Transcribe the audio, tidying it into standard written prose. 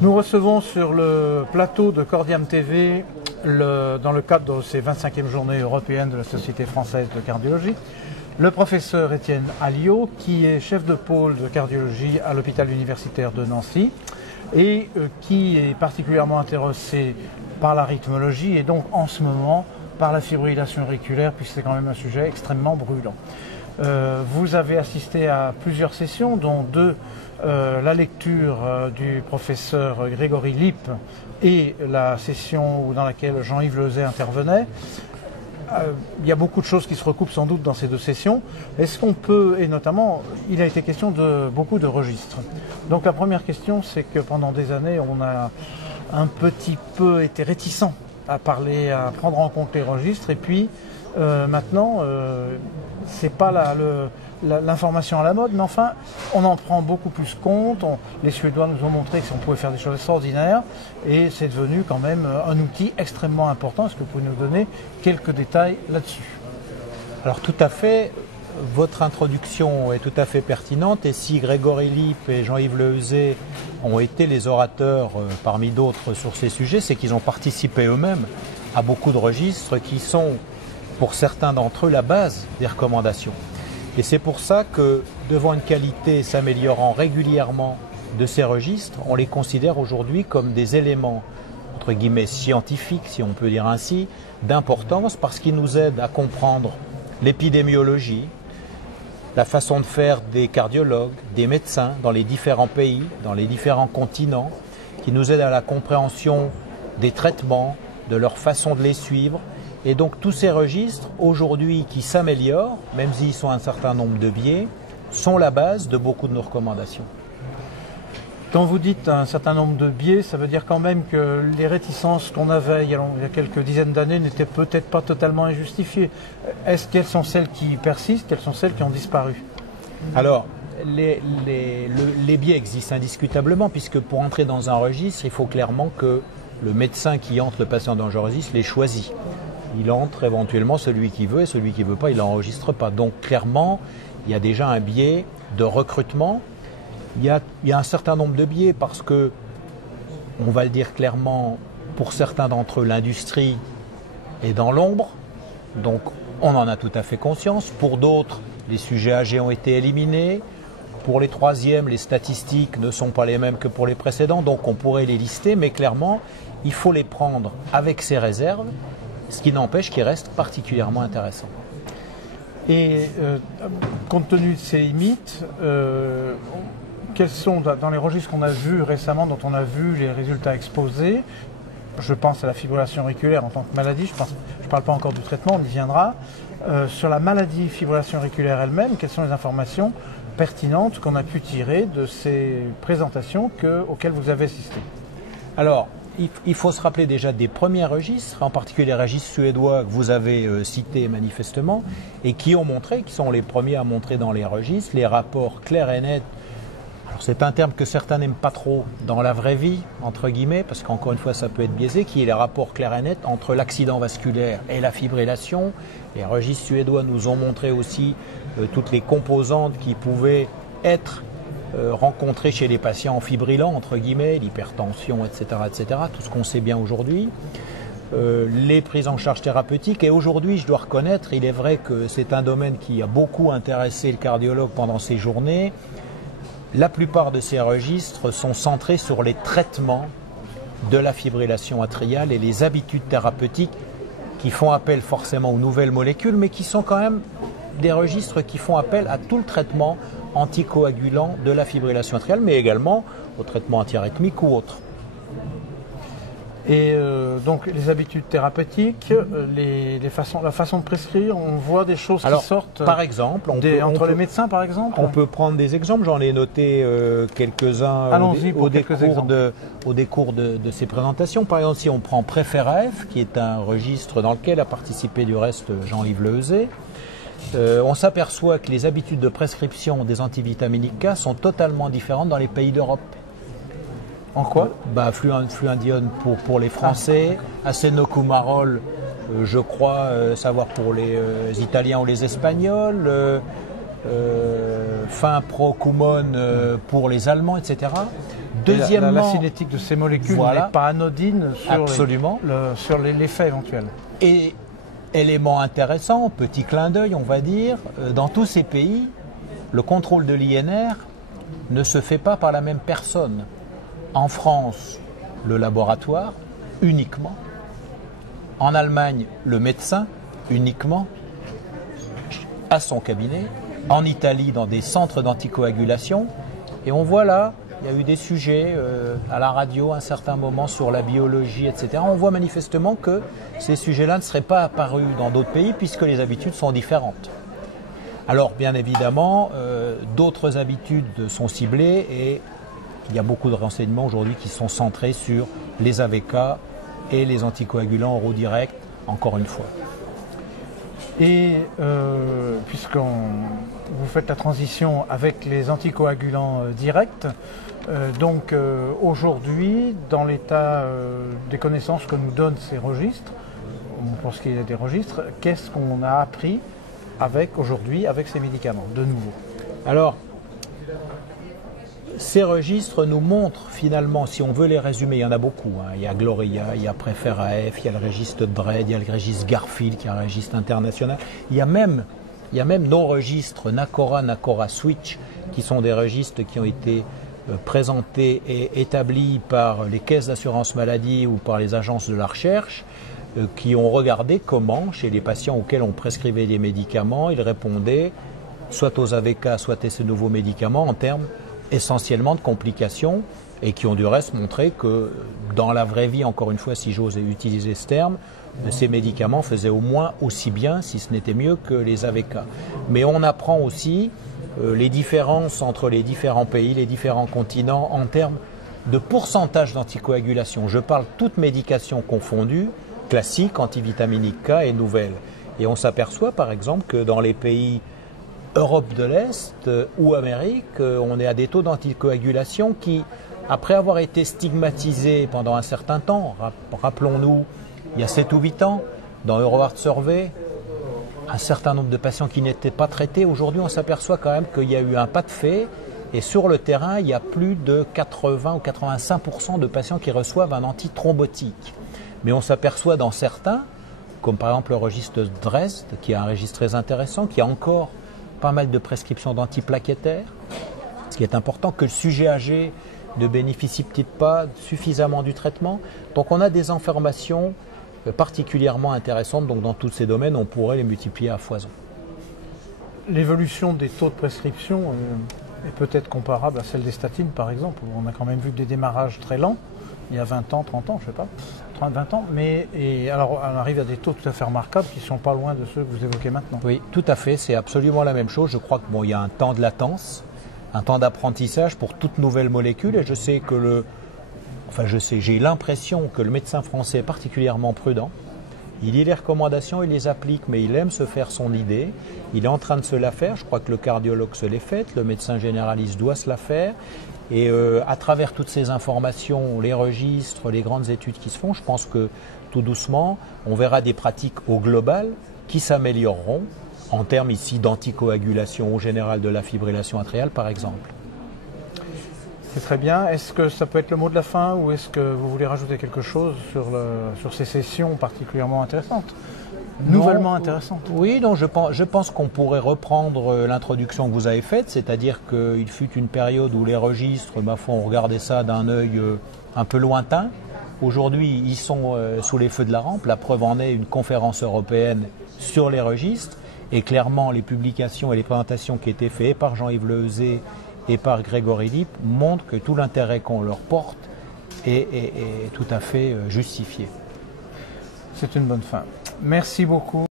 Nous recevons sur le plateau de Cordiam TV, dans le cadre de ces 25e journées européennes de la Société française de cardiologie, le professeur Étienne Alliot, qui est chef de pôle de cardiologie à l'hôpital universitaire de Nancy et qui est particulièrement intéressé par la rythmologie et donc en ce moment par la fibrillation auriculaire, puisque c'est quand même un sujet extrêmement brûlant. Vous avez assisté à plusieurs sessions, dont deux, la lecture du professeur Grégory Lipp et la session dans laquelle Jean-Yves Leuzet intervenait. Il y a beaucoup de choses qui se recoupent sans doute dans ces deux sessions. Est-ce qu'on peut, et notamment, il a été question de beaucoup de registres. Donc la première question, c'est que pendant des années, on a un petit peu été réticent à parler, à prendre en compte les registres, et puis maintenant, c'est pas l'information à la mode, mais enfin, on en prend beaucoup plus compte. Les Suédois nous ont montré qu'on pouvait faire des choses extraordinaires, et c'est devenu quand même un outil extrêmement important. Est-ce que vous pouvez nous donner quelques détails là-dessus? Alors tout à fait, votre introduction est tout à fait pertinente, et si Grégory Lipp et Jean-Yves Leuzet ont été les orateurs parmi d'autres sur ces sujets, c'est qu'ils ont participé eux-mêmes à beaucoup de registres qui sont, pour certains d'entre eux, la base des recommandations. Et c'est pour ça que, devant une qualité s'améliorant régulièrement de ces registres, on les considère aujourd'hui comme des éléments, entre guillemets, scientifiques, si on peut dire ainsi, d'importance, parce qu'ils nous aident à comprendre l'épidémiologie, la façon de faire des cardiologues, des médecins dans les différents pays, dans les différents continents, qui nous aident à la compréhension des traitements, de leur façon de les suivre. Et donc tous ces registres, aujourd'hui, qui s'améliorent, même s'ils sont un certain nombre de biais, sont la base de beaucoup de nos recommandations. Quand vous dites un certain nombre de biais, ça veut dire quand même que les réticences qu'on avait il y a quelques dizaines d'années n'étaient peut-être pas totalement injustifiées. Quelles sont celles qui persistent, quelles sont celles qui ont disparu? Alors, les biais existent indiscutablement, puisque pour entrer dans un registre, il faut clairement que le médecin qui entre le patient dans un registre les choisit. Il entre éventuellement celui qui veut, et celui qui ne veut pas, il n'enregistre pas. Donc clairement, il y a déjà un biais de recrutement. Il y a un certain nombre de biais parce que, on va le dire clairement, pour certains d'entre eux, l'industrie est dans l'ombre. Donc on en a tout à fait conscience. Pour d'autres, les sujets âgés ont été éliminés. Pour les troisièmes, les statistiques ne sont pas les mêmes que pour les précédents. Donc on pourrait les lister, mais clairement, il faut les prendre avec ces réserves, ce qui n'empêche qu'ils restent particulièrement intéressants. Et compte tenu de ces limites, quels sont, dans les registres qu'on a vus récemment, dont on a vu les résultats exposés, je pense à la fibrillation auriculaire en tant que maladie, je ne parle pas encore du traitement, on y viendra, sur la maladie fibrillation auriculaire elle-même, quelles sont les informations pertinentes qu'on a pu tirer de ces présentations auxquelles vous avez assisté? Alors, il faut se rappeler déjà des premiers registres, en particulier les registres suédois que vous avez cités manifestement, et qui sont les premiers à montrer dans les registres les rapports clairs et nets. Alors c'est un terme que certains n'aiment pas trop dans la vraie vie, entre guillemets, parce qu'encore une fois ça peut être biaisé, qui est les rapports clairs et nets entre l'accident vasculaire et la fibrillation. Les registres suédois nous ont montré aussi toutes les composantes qui pouvaient être rencontrées chez les patients fibrillants, entre guillemets, l'hypertension, etc., etc., tout ce qu'on sait bien aujourd'hui, les prises en charge thérapeutiques. Et aujourd'hui, je dois reconnaître, il est vrai que c'est un domaine qui a beaucoup intéressé le cardiologue pendant ces journées. La plupart de ces registres sont centrés sur les traitements de la fibrillation atriale et les habitudes thérapeutiques qui font appel forcément aux nouvelles molécules, mais qui sont quand même des registres qui font appel à tout le traitement anticoagulant de la fibrillation atriale, mais également au traitement antiarythmique ou autre. Et donc les habitudes thérapeutiques, la façon de prescrire, on voit des choses qui sortent par exemple, entre les médecins par exemple. On peut prendre des exemples, j'en ai noté quelques-uns au décours de ces présentations. Par exemple, si on prend Préféref, qui est un registre dans lequel a participé du reste Jean-Yves Leuzet, on s'aperçoit que les habitudes de prescription des antivitaminiques K sont totalement différentes dans les pays d'Europe. En quoi? Fluindione pour les Français, acénocumarol je crois savoir pour les Italiens ou les Espagnols, fin pro-Kumon pour les Allemands, etc. Deuxièmement, la cinétique de ces molécules n'est pas anodine sur l'effet éventuel. Et élément intéressant, petit clin d'œil, on va dire, dans tous ces pays, le contrôle de l'INR ne se fait pas par la même personne. En France, le laboratoire, uniquement. En Allemagne, le médecin, uniquement, à son cabinet. En Italie, dans des centres d'anticoagulation. Et on voit là, il y a eu des sujets à la radio à un certain moment sur la biologie, etc. On voit manifestement que ces sujets-là ne seraient pas apparus dans d'autres pays puisque les habitudes sont différentes. Alors, bien évidemment, d'autres habitudes sont ciblées et il y a beaucoup de renseignements aujourd'hui qui sont centrés sur les AVK et les anticoagulants oraux directs, encore une fois. Et puisque vous faites la transition avec les anticoagulants directs, donc aujourd'hui, dans l'état des connaissances que nous donnent ces registres, pour ce qui est des registres, qu'est-ce qu'on a appris aujourd'hui avec ces médicaments, de nouveau? Alors, ces registres nous montrent finalement, si on veut les résumer, il y en a beaucoup. Il y a Gloria, il y a Préfère-AF, il y a le registre DRED, il y a le registre Garfield, qui est un registre international. Il y a même nos registres NACORA, NACORA Switch, qui sont des registres qui ont été présentés et établis par les caisses d'assurance maladie ou par les agences de la recherche, qui ont regardé comment, chez les patients auxquels on prescrivait des médicaments, ils répondaient soit aux AVK, soit à ces nouveaux médicaments en termes essentiellement de complications et qui ont du reste montré que dans la vraie vie, encore une fois, si j'ose utiliser ce terme, ces médicaments faisaient au moins aussi bien, si ce n'était mieux que les AVK. Mais on apprend aussi les différences entre les différents pays, les différents continents en termes de pourcentage d'anticoagulation. Je parle toute médication confondue, classique, antivitaminique K et nouvelle. Et on s'aperçoit par exemple que dans les pays Europe de l'Est ou Amérique, on est à des taux d'anticoagulation qui, après avoir été stigmatisés pendant un certain temps, rappelons-nous, il y a 7 ou 8 ans, dans Euroheart Survey, un certain nombre de patients qui n'étaient pas traités. Aujourd'hui, on s'aperçoit quand même qu'il y a eu un pas de fait et sur le terrain, il y a plus de 80 ou 85% de patients qui reçoivent un antithrombotique. Mais on s'aperçoit dans certains, comme par exemple le registre Dresde, qui est un registre très intéressant, qui a encore pas mal de prescriptions d'antiplaquettaires, ce qui est important, que le sujet âgé ne bénéficie peut-être pas suffisamment du traitement. Donc on a des informations particulièrement intéressantes, donc dans tous ces domaines, on pourrait les multiplier à foison. L'évolution des taux de prescription est peut-être comparable à celle des statines, par exemple, où on a quand même vu des démarrages très lents, il y a 20 ans, 30 ans, je ne sais pas, 20 ans, alors on arrive à des taux tout à fait remarquables qui ne sont pas loin de ceux que vous évoquez maintenant. Oui, tout à fait, c'est absolument la même chose. Je crois qu'il y a un temps de latence, un temps d'apprentissage pour toute nouvelle molécule, et je sais que j'ai l'impression que le médecin français est particulièrement prudent. Il lit les recommandations, il les applique, mais il aime se faire son idée. Il est en train de se la faire. Je crois que le cardiologue se l'est faite, le médecin généraliste doit se la faire. Et à travers toutes ces informations, les registres, les grandes études qui se font, je pense que tout doucement, on verra des pratiques au global qui s'amélioreront en termes ici d'anticoagulation au général de la fibrillation atriale, par exemple. C'est très bien. Est-ce que ça peut être le mot de la fin ou est-ce que vous voulez rajouter quelque chose sur ces sessions particulièrement intéressantes, nouvellement intéressantes? Oui, donc je pense qu'on pourrait reprendre l'introduction que vous avez faite, c'est-à-dire qu'il fut une période où les registres, ma foi, on regardait ça d'un œil un peu lointain. Aujourd'hui, ils sont sous les feux de la rampe. La preuve en est une conférence européenne sur les registres. Et clairement, les publications et les présentations qui étaient faites par Jean-Yves Lehezé et par Grégory Lipp montrent que tout l'intérêt qu'on leur porte est tout à fait justifié. C'est une bonne fin. Merci beaucoup.